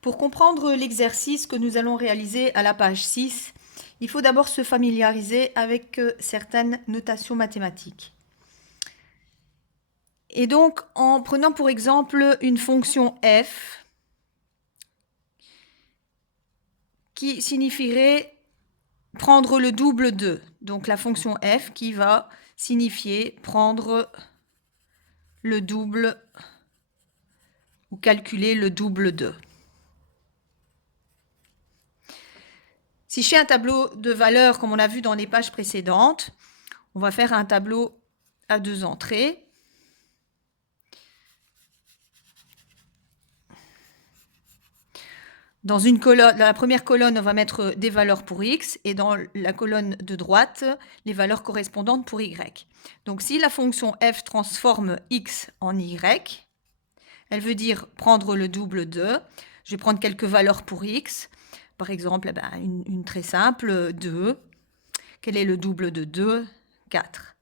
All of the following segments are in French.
Pour comprendre l'exercice que nous allons réaliser à la page 6, il faut d'abord se familiariser avec certaines notations mathématiques. Et donc, en prenant pour exemple une fonction f qui signifierait prendre le double de, donc la fonction f qui va signifier prendre le double ou calculer le double de. Si je fais un tableau de valeurs comme on a vu dans les pages précédentes, on va faire un tableau à 2 entrées. Dans la première colonne, on va mettre des valeurs pour x et dans la colonne de droite, les valeurs correspondantes pour y. Donc si la fonction f transforme x en y, elle veut dire prendre le double de. Je vais prendre quelques valeurs pour x. Par exemple, une très simple, 2. Quel est le double de 2 ? 4.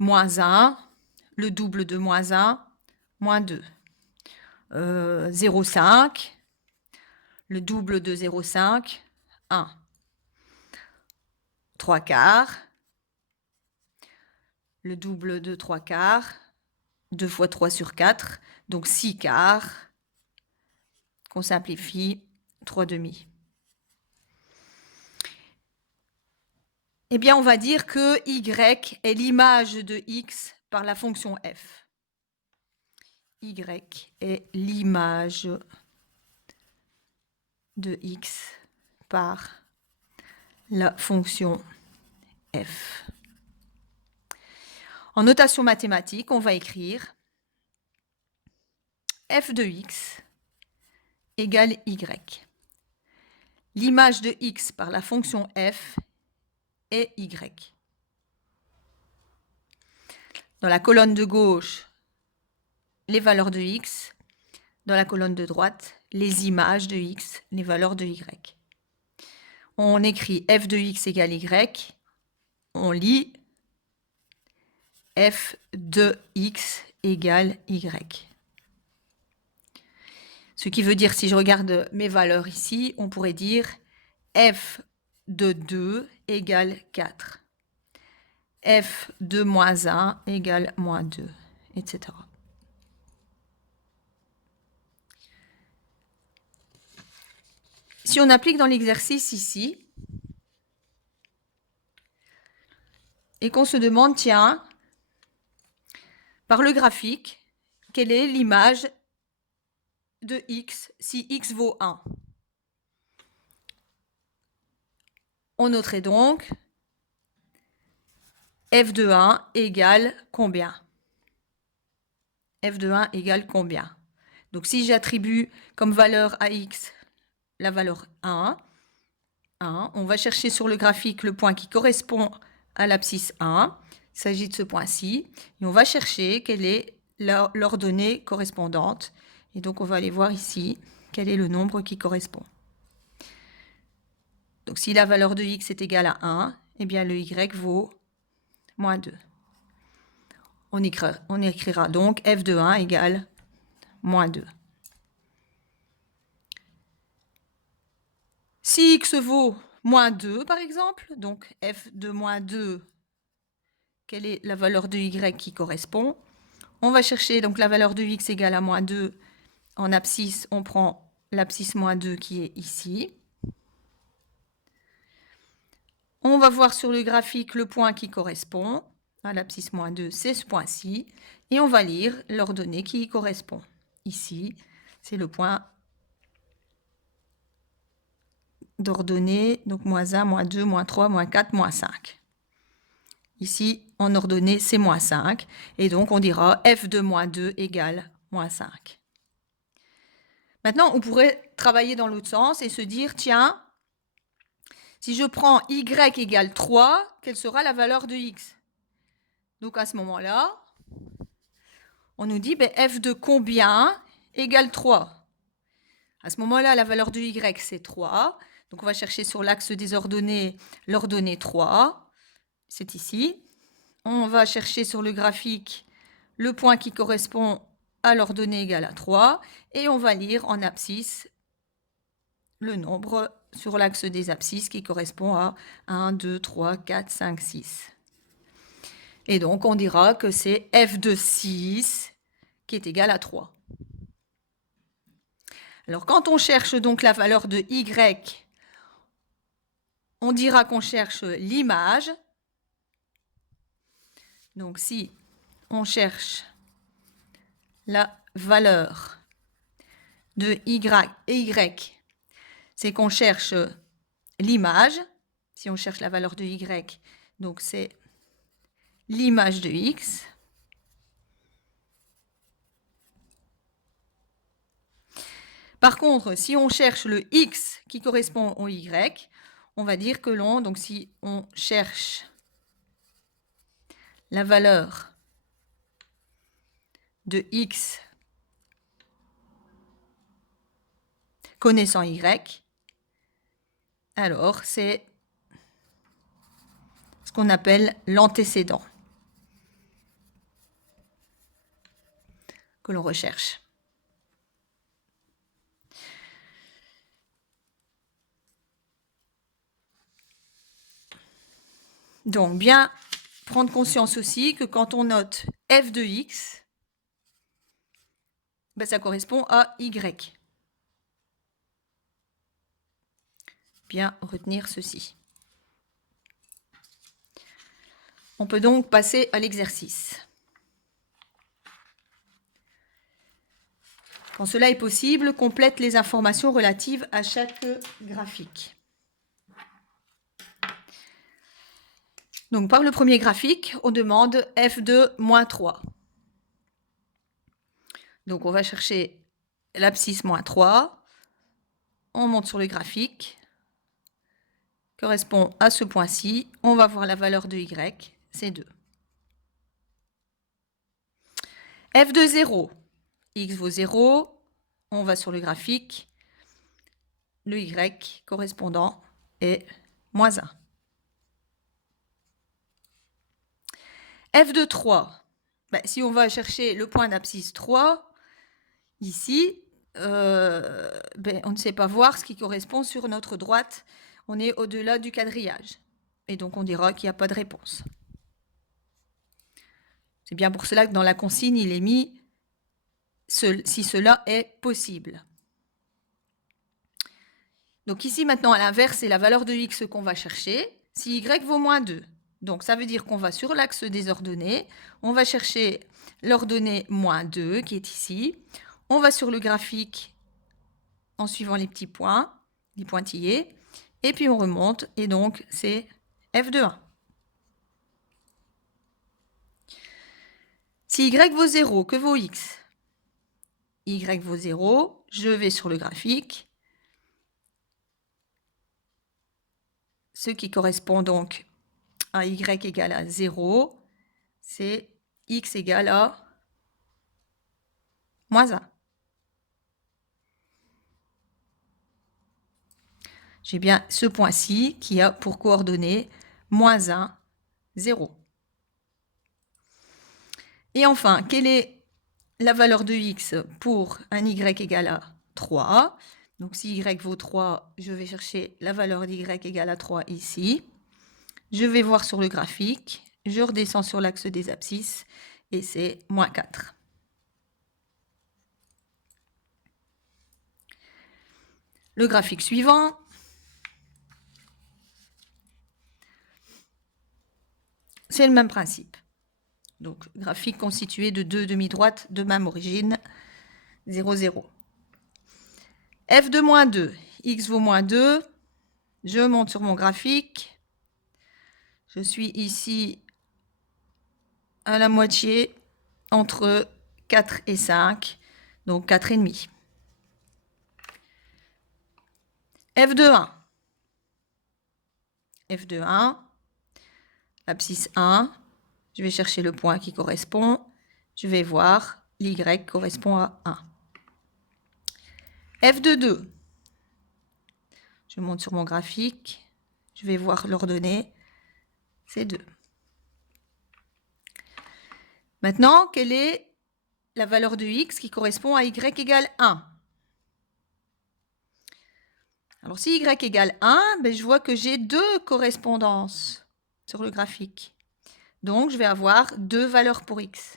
Moins 1, le double de moins 1, moins 2. 0,5. Le double de 0,5, 1. 3 quarts. Le double de 3 quarts, 2 fois 3 sur 4, donc 6 quarts, qu'on simplifie, 3 demi. Eh bien, on va dire que y est l'image de x par la fonction f. Y est l'image de x par la fonction f. En notation mathématique, on va écrire f de x égale y. L'image de x par la fonction f est y. Dans la colonne de gauche, les valeurs de x. Dans la colonne de droite, les images de x, les valeurs de y. On écrit f de x égale y. On lit f de x égale y. Ce qui veut dire, si je regarde mes valeurs ici, on pourrait dire f de 2 égale 4. F de moins 1 égale moins 2, etc. Si on applique dans l'exercice ici, et qu'on se demande, tiens, par le graphique, quelle est l'image de x si x vaut 1. On noterait donc f de 1 égale combien ? F de 1 égale combien ? Donc si j'attribue comme valeur à x la valeur 1, on va chercher sur le graphique le point qui correspond à l'abscisse 1. Il s'agit de ce point-ci. Et on va chercher quelle est l'ordonnée correspondante. Et donc on va aller voir ici quel est le nombre qui correspond. Donc si la valeur de x est égale à 1, eh bien le y vaut moins 2. On écrira donc f de 1 égale moins 2. Si x vaut moins 2, par exemple, donc f de moins 2, quelle est la valeur de y qui correspond? On va chercher donc la valeur de x égale à moins 2. En abscisse, on prend l'abscisse moins 2 qui est ici. On va voir sur le graphique le point qui correspond à l'abscisse moins 2, c'est ce point-ci. Et on va lire l'ordonnée qui y correspond. Ici, c'est le point d'ordonnée, donc moins 1, moins 2, moins 3, moins 4, moins 5. Ici, en ordonnée, c'est moins 5. Et donc, on dira f de moins 2 égale moins 5. Maintenant, on pourrait travailler dans l'autre sens et se dire, tiens, si je prends y égale 3, quelle sera la valeur de x? Donc, à ce moment-là, on nous dit, f de combien égale 3? À ce moment-là, la valeur de y, c'est 3. Donc, on va chercher sur l'axe des ordonnées l'ordonnée 3. C'est ici. On va chercher sur le graphique le point qui correspond à l'ordonnée égale à 3. Et on va lire en abscisse le nombre sur l'axe des abscisses qui correspond à 1, 2, 3, 4, 5, 6. Et donc, on dira que c'est f de 6 qui est égal à 3. Alors, quand on cherche donc la valeur de y, on dira qu'on cherche l'image. Donc, si on cherche la valeur de y, c'est qu'on cherche l'image. Si on cherche la valeur de y, donc c'est l'image de x. Par contre, si on cherche le x qui correspond au y, on va dire que donc si on cherche la valeur de x connaissant y, alors c'est ce qu'on appelle l'antécédent que l'on recherche. Donc, bien prendre conscience aussi que quand on note f de x, ben, ça correspond à y. Bien retenir ceci. On peut donc passer à l'exercice. Quand cela est possible, complète les informations relatives à chaque graphique. Donc, par le premier graphique, on demande f de moins 3. Donc, on va chercher l'abscisse moins 3. On monte sur le graphique. Correspond à ce point-ci. On va voir la valeur de y, c'est 2. f de 0. X vaut 0. On va sur le graphique. Le y correspondant est moins 1. f de 3. Ben, si on va chercher le point d'abscisse 3, ici, ben, on ne sait pas voir ce qui correspond sur notre droite. On est au-delà du quadrillage. Et donc, on dira qu'il n'y a pas de réponse. C'est bien pour cela que dans la consigne, il est mis si cela est possible. Donc ici, maintenant, à l'inverse, c'est la valeur de x qu'on va chercher. Si y vaut moins 2, donc ça veut dire qu'on va sur l'axe des ordonnées, on va chercher l'ordonnée moins 2 qui est ici. On va sur le graphique en suivant les petits points, les pointillés, et puis on remonte, et donc c'est f de 1. Si y vaut 0, que vaut x? Y vaut 0, je vais sur le graphique. Ce qui correspond donc à y égale à 0, c'est x égale à moins 1. J'ai bien ce point-ci qui a pour coordonnées moins 1, 0. Et enfin, quelle est la valeur de x pour un y égale à 3? Donc, si y vaut 3, je vais chercher la valeur d'y égale à 3 ici. Je vais voir sur le graphique. Je redescends sur l'axe des abscisses et c'est moins 4. Le graphique suivant. C'est le même principe. Donc, graphique constitué de deux demi-droites de même origine, 0, 0. f de moins 2, x vaut moins 2. Je monte sur mon graphique. Je suis ici à la moitié entre 4 et 5, donc 4,5. f de 1. f de 1, abscisse 1. Je vais chercher le point qui correspond. Je vais voir l'y correspond à 1. f de 2. Je monte sur mon graphique. Je vais voir l'ordonnée. C'est 2. Maintenant, quelle est la valeur de x qui correspond à y égale 1? Alors, si y égale 1, ben, je vois que j'ai 2 correspondances sur le graphique. Donc, je vais avoir 2 valeurs pour x.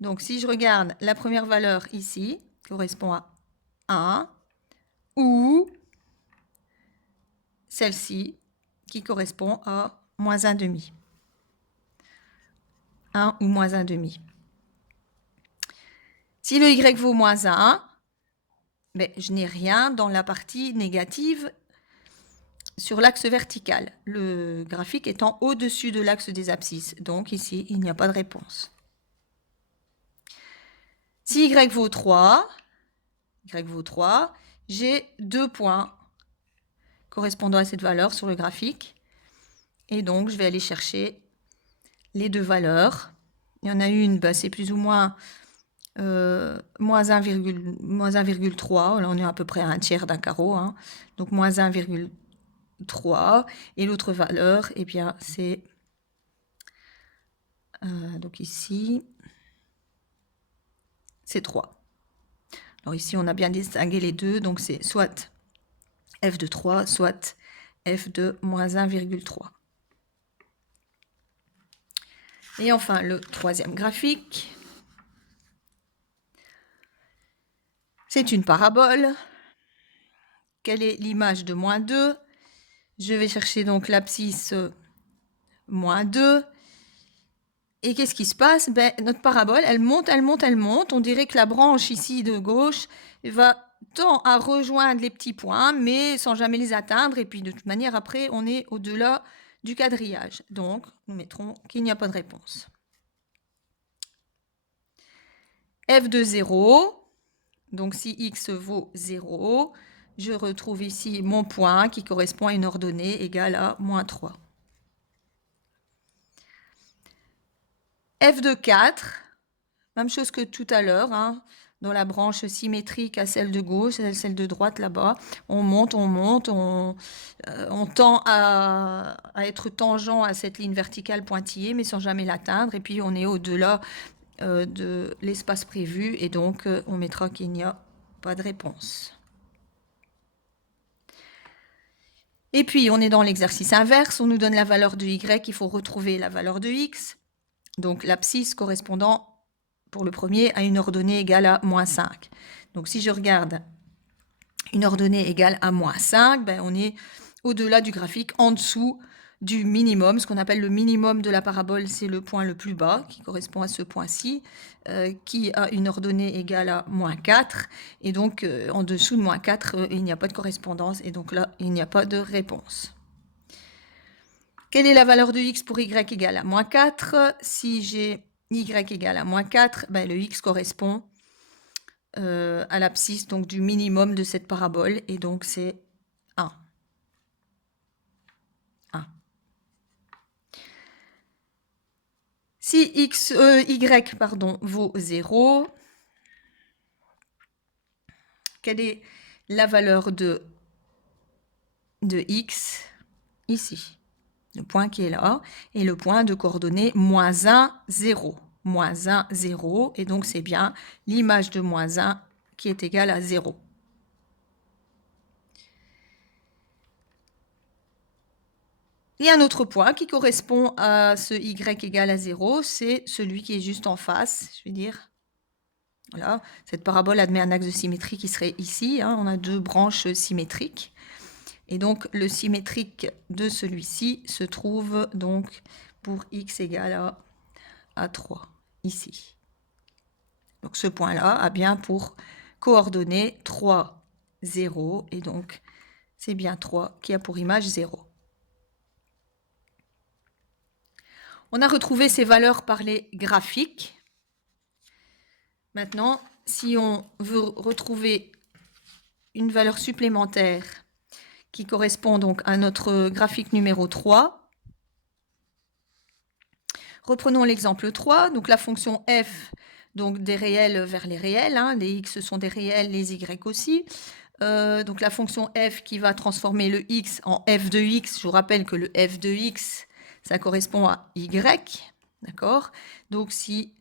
Donc, si je regarde la première valeur ici, correspond à 1, ou celle-ci, qui correspond à moins 1,5. 1 ou moins 1,5. Si le y vaut moins 1, ben, je n'ai rien dans la partie négative sur l'axe vertical, le graphique étant au-dessus de l'axe des abscisses. Donc ici, il n'y a pas de réponse. Si y vaut 3, j'ai 2 points correspondant à cette valeur sur le graphique. Et donc, je vais aller chercher les 2 valeurs. Il y en a une, ben, c'est plus ou moins moins 1,3. Là, on est à peu près à un tiers d'un carreau. Hein. Donc, moins 1,3. Et l'autre valeur, eh bien, c'est... donc ici, c'est 3. Alors ici, on a bien distingué les deux. Donc, c'est soit f de 3, soit f de moins 1,3. Et enfin, le troisième graphique. C'est une parabole. Quelle est l'image de moins 2? Je vais chercher donc l'abscisse moins 2. Et qu'est-ce qui se passe? Ben, notre parabole, elle monte, elle monte, elle monte. On dirait que la branche ici de gauche va tend à rejoindre les petits points, mais sans jamais les atteindre. Et puis de toute manière, après, on est au-delà du quadrillage. Donc, nous mettrons qu'il n'y a pas de réponse. F de 0. Donc, si x vaut 0, je retrouve ici mon point qui correspond à une ordonnée égale à moins 3. F de 4, même chose que tout à l'heure, hein, dans la branche symétrique à celle de gauche, celle de droite là-bas. On monte, on tend à être tangent à cette ligne verticale pointillée, mais sans jamais l'atteindre. Et puis, on est au-delà de l'espace prévu, et donc on mettra qu'il n'y a pas de réponse. Et puis, on est dans l'exercice inverse, on nous donne la valeur de y, il faut retrouver la valeur de x. Donc, l'abscisse correspondant, pour le premier, à une ordonnée égale à moins 5. Donc, si je regarde une ordonnée égale à moins 5, ben, on est au-delà du graphique, en dessous du minimum. Ce qu'on appelle le minimum de la parabole, c'est le point le plus bas, qui correspond à ce point-ci, qui a une ordonnée égale à moins 4. Et donc, en dessous de moins 4, il n'y a pas de correspondance. Et donc là, il n'y a pas de réponse. Quelle est la valeur de x pour y égale à moins 4? Si j'ai y égale à moins 4, ben, le x correspond à l'abscisse donc du minimum de cette parabole. Et donc, c'est 1. 1. Si y vaut 0, quelle est la valeur de x ici? Le point qui est là, et le point de coordonnée moins 1, 0. Moins 1, 0, et donc c'est bien l'image de moins 1 qui est égale à 0. Il y a un autre point qui correspond à ce y égale à 0, c'est celui qui est juste en face, je vais dire. Voilà, cette parabole admet un axe de symétrie qui serait ici, hein, on a 2 branches symétriques. Et donc, le symétrique de celui-ci se trouve donc pour x égale à 3, ici. Donc, ce point-là a bien pour coordonnées 3, 0, et donc, c'est bien 3 qui a pour image 0. On a retrouvé ces valeurs par les graphiques. Maintenant, si on veut retrouver une valeur supplémentaire qui correspond donc à notre graphique numéro 3. Reprenons l'exemple 3, donc la fonction f, donc des réels vers les réels, hein, les x sont des réels, les y aussi. Donc la fonction f qui va transformer le x en f de x, je vous rappelle que le f de x, ça correspond à y, d'accord? Donc si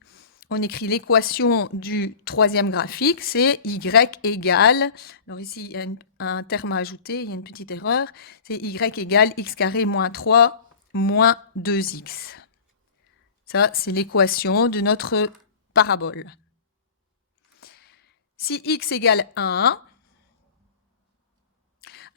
on écrit l'équation du troisième graphique, c'est y égale, alors ici il y a un terme à ajouter, il y a une petite erreur, c'est y égale x carré moins 3 moins 2x. Ça, c'est l'équation de notre parabole. Si x égale 1,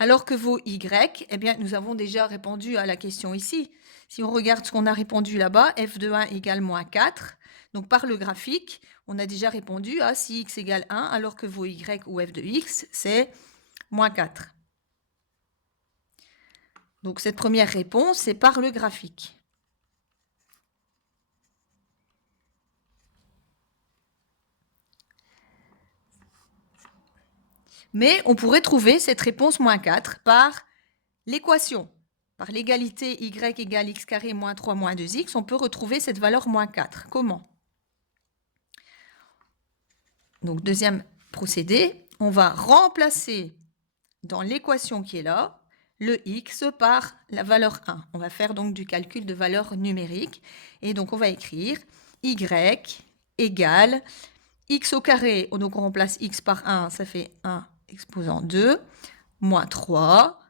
alors que vaut y, eh bien, nous avons déjà répondu à la question ici. Si on regarde ce qu'on a répondu là-bas, f de 1 égale moins 4. Donc, par le graphique, on a déjà répondu à si x égale 1, alors que vaut y ou f de x, c'est moins 4. Donc, cette première réponse, c'est par le graphique. Mais on pourrait trouver cette réponse moins 4 par l'équation. Par l'égalité y égale x carré moins 3 moins 2x, on peut retrouver cette valeur moins 4. Comment? Donc, deuxième procédé, on va remplacer dans l'équation qui est là, le x par la valeur 1. On va faire donc du calcul de valeur numérique. Et donc, on va écrire y égale x au carré. Donc, on remplace x par 1, ça fait 1 exposant 2, moins 3,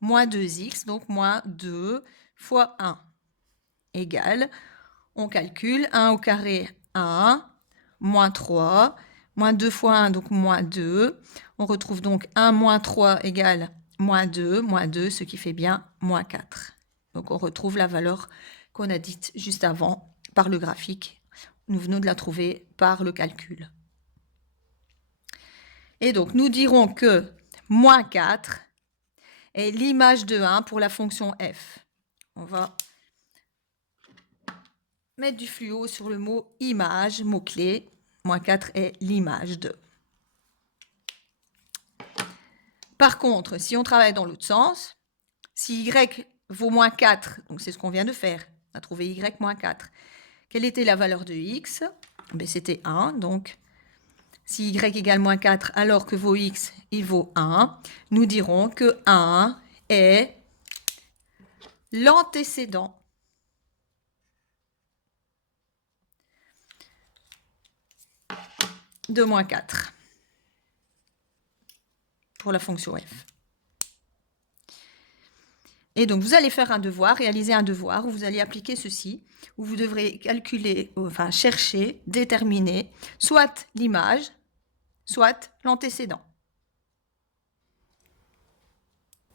moins 2x, donc moins 2 fois 1, égale, on calcule 1 au carré 1, moins 3, moins 2 fois 1, donc moins 2. On retrouve donc 1 moins 3 égale moins 2, ce qui fait bien moins 4. Donc on retrouve la valeur qu'on a dite juste avant par le graphique. Nous venons de la trouver par le calcul. Et donc nous dirons que moins 4 est l'image de 1 pour la fonction f. On va mettre du fluo sur le mot image, mot-clé. Moins 4 est l'image de. Par contre, si on travaille dans l'autre sens, si y vaut moins 4, donc c'est ce qu'on vient de faire, on a trouvé y moins 4. Quelle était la valeur de x? C'était 1, donc si y égale moins 4 alors que vaut x, il vaut 1, nous dirons que 1 est l'antécédent de moins 4 pour la fonction f. Et donc, vous allez faire un devoir, réaliser un devoir où vous allez appliquer ceci, où vous devrez calculer, enfin chercher, déterminer, soit l'image, soit l'antécédent.